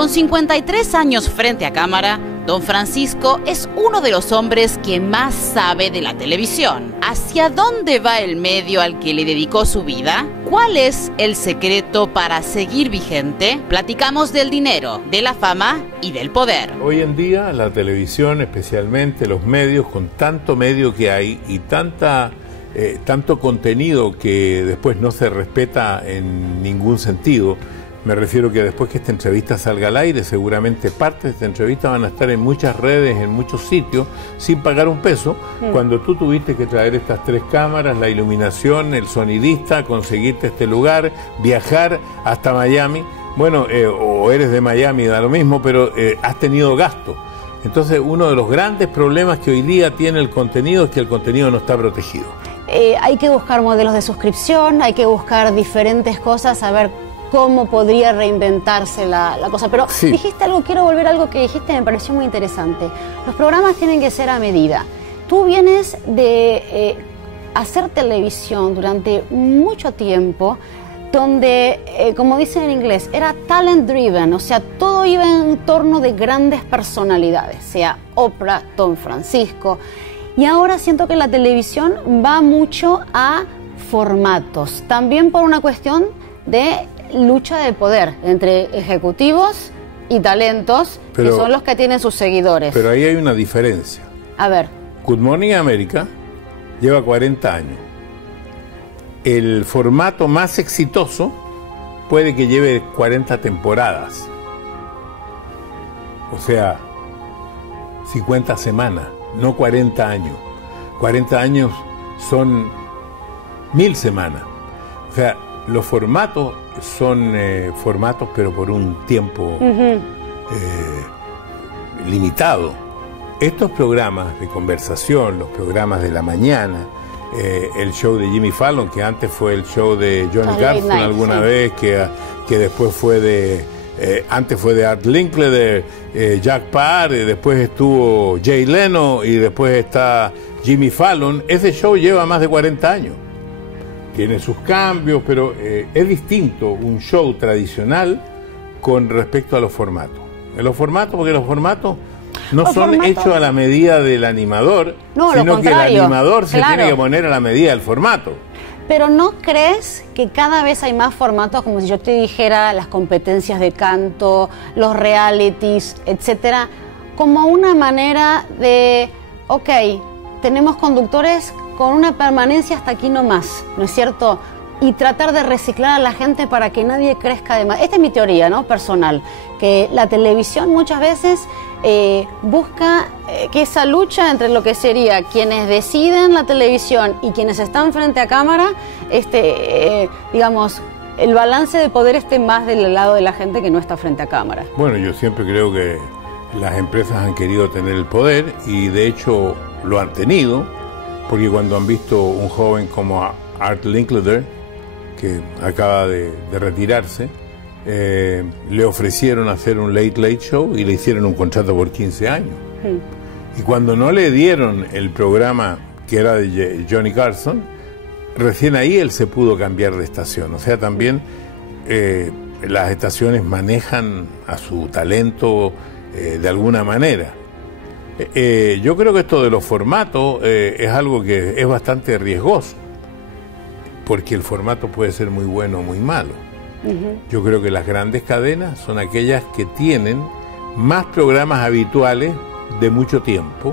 Con 53 años frente a cámara, don Francisco es uno de los hombres que más sabe de la televisión. ¿Hacia dónde va el medio al que le dedicó su vida? ¿Cuál es el secreto para seguir vigente? Platicamos del dinero, de la fama y del poder. Hoy en día la televisión, especialmente los medios, con tanto medio que hay y tanto contenido que después no se respeta en ningún sentido. Me refiero que después que esta entrevista salga al aire, seguramente partes de esta entrevista van a estar en muchas redes, en muchos sitios, sin pagar un peso. Cuando tú tuviste que traer estas 3 cámaras, la iluminación, el sonidista, conseguirte este lugar, viajar hasta Miami. Bueno, o eres de Miami, da lo mismo, pero has tenido gasto. Entonces, uno de los grandes problemas que hoy día tiene el contenido es que el contenido no está protegido. Hay que buscar modelos de suscripción, hay que buscar diferentes cosas, a ver cómo podría reinventarse la cosa. Pero sí, dijiste algo, quiero volver a algo que dijiste, me pareció muy interesante. Los programas tienen que ser a medida. Tú vienes de hacer televisión durante mucho tiempo, donde, como dicen en inglés, era talent driven, o sea, todo iba en torno de grandes personalidades, sea Oprah, don Francisco. Y ahora siento que la televisión va mucho a formatos, también por una cuestión de lucha de poder entre ejecutivos y talentos, que son los que tienen sus seguidores. Pero ahí hay una diferencia. A ver. Good Morning America lleva 40 años. El formato más exitoso puede que lleve 40 temporadas. O sea, 50 semanas, no 40 años. 40 años son 1000 semanas. O sea, los formatos son formatos, pero por un tiempo limitado. Estos programas de conversación, los programas de la mañana, el show de Jimmy Fallon, que antes fue el show de Johnny Carson alguna vez, que después fue de... antes fue de Art Linkletter, Jack Paar, después estuvo Jay Leno y después está Jimmy Fallon. Ese show lleva más de 40 años. Tiene sus cambios, pero es distinto un show tradicional con respecto a los formatos. Porque los formatos no son hechos a la medida del animador, sino que el animador se tiene que poner a la medida del formato. Pero ¿no crees que cada vez hay más formatos, como si yo te dijera las competencias de canto, los realities, etcétera, como una manera de, ok, tenemos conductores con una permanencia hasta aquí nomás, ¿no es cierto? Y tratar de reciclar a la gente para que nadie crezca de más. Esta es mi teoría, ¿no? Personal, que la televisión muchas veces busca que esa lucha entre lo que sería quienes deciden la televisión y quienes están frente a cámara, digamos, el balance de poder esté más del lado de la gente que no está frente a cámara. Bueno, yo siempre creo que las empresas han querido tener el poder y de hecho lo han tenido. Porque cuando han visto un joven como Art Linkletter, que acaba de retirarse, le ofrecieron hacer un late late show y le hicieron un contrato por 15 años. Y cuando no le dieron el programa que era de Johnny Carson, recién ahí él se pudo cambiar de estación. O sea, también las estaciones manejan a su talento de alguna manera. Yo creo que esto de los formatos es algo que es bastante riesgoso, porque el formato puede ser muy bueno o muy malo. Yo creo que las grandes cadenas son aquellas que tienen más programas habituales de mucho tiempo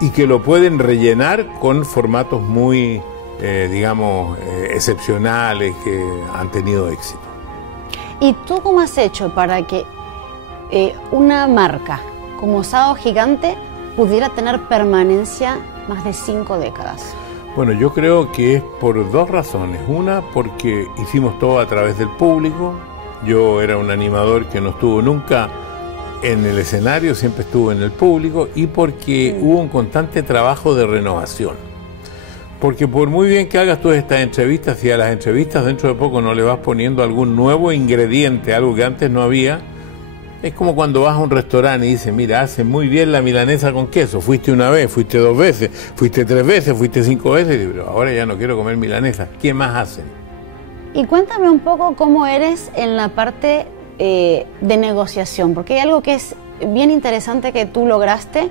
y que lo pueden rellenar con formatos muy, digamos, excepcionales que han tenido éxito. ¿Y tú cómo has hecho para que una marca como Sábado Gigante pudiera tener permanencia más de 5 décadas? Bueno, yo creo que es por 2 razones. Una, porque hicimos todo a través del público. Yo era un animador que no estuvo nunca en el escenario, siempre estuvo en el público, y porque hubo un constante trabajo de renovación. Porque por muy bien que hagas tú estas entrevistas, si a las entrevistas dentro de poco no le vas poniendo algún nuevo ingrediente, algo que antes no había, es como cuando vas a un restaurante y dices, mira, hace muy bien la milanesa con queso. Fuiste una vez, fuiste 2 veces, fuiste 3 veces, fuiste 5 veces, pero ahora ya no quiero comer milanesa. ¿Qué más hacen? Y cuéntame un poco cómo eres en la parte de negociación, porque hay algo que es bien interesante que tú lograste,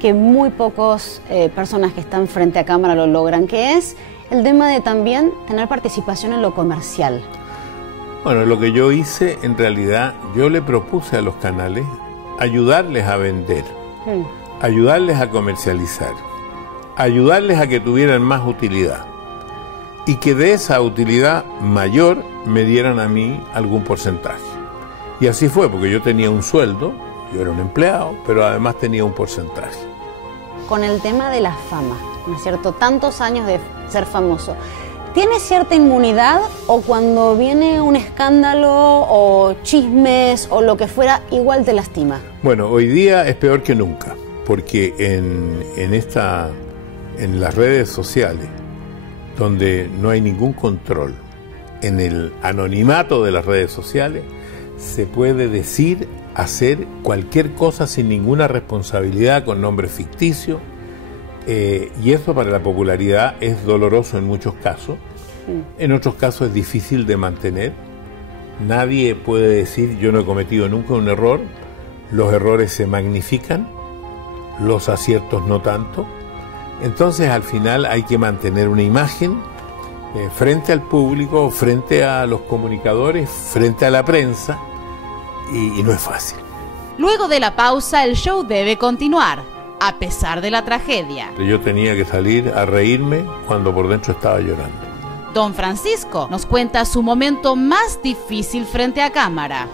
que muy pocas personas que están frente a cámara lo logran, que es el tema de también tener participación en lo comercial. Bueno, lo que yo hice, en realidad, yo le propuse a los canales ayudarles a vender, ayudarles a comercializar, ayudarles a que tuvieran más utilidad y que de esa utilidad mayor me dieran a mí algún porcentaje. Y así fue, porque yo tenía un sueldo, yo era un empleado, pero además tenía un porcentaje. Con el tema de la fama, ¿no es cierto? Tantos años de ser famoso. ¿Tienes cierta inmunidad o cuando viene un escándalo o chismes o lo que fuera, igual te lastima? Bueno, hoy día es peor que nunca, porque en las redes sociales, donde no hay ningún control, en el anonimato de las redes sociales, se puede decir, hacer cualquier cosa sin ninguna responsabilidad, con nombre ficticio, y eso para la popularidad es doloroso en muchos casos. En otros casos es difícil de mantener. Nadie puede decir yo no he cometido nunca un error. Los errores se magnifican, los aciertos no tanto. Entonces al final hay que mantener una imagen frente al público, frente a los comunicadores, frente a la prensa, y no es fácil. Luego de la pausa, el show debe continuar, a pesar de la tragedia. Yo tenía que salir a reírme cuando por dentro estaba llorando. Don Francisco nos cuenta su momento más difícil frente a cámara.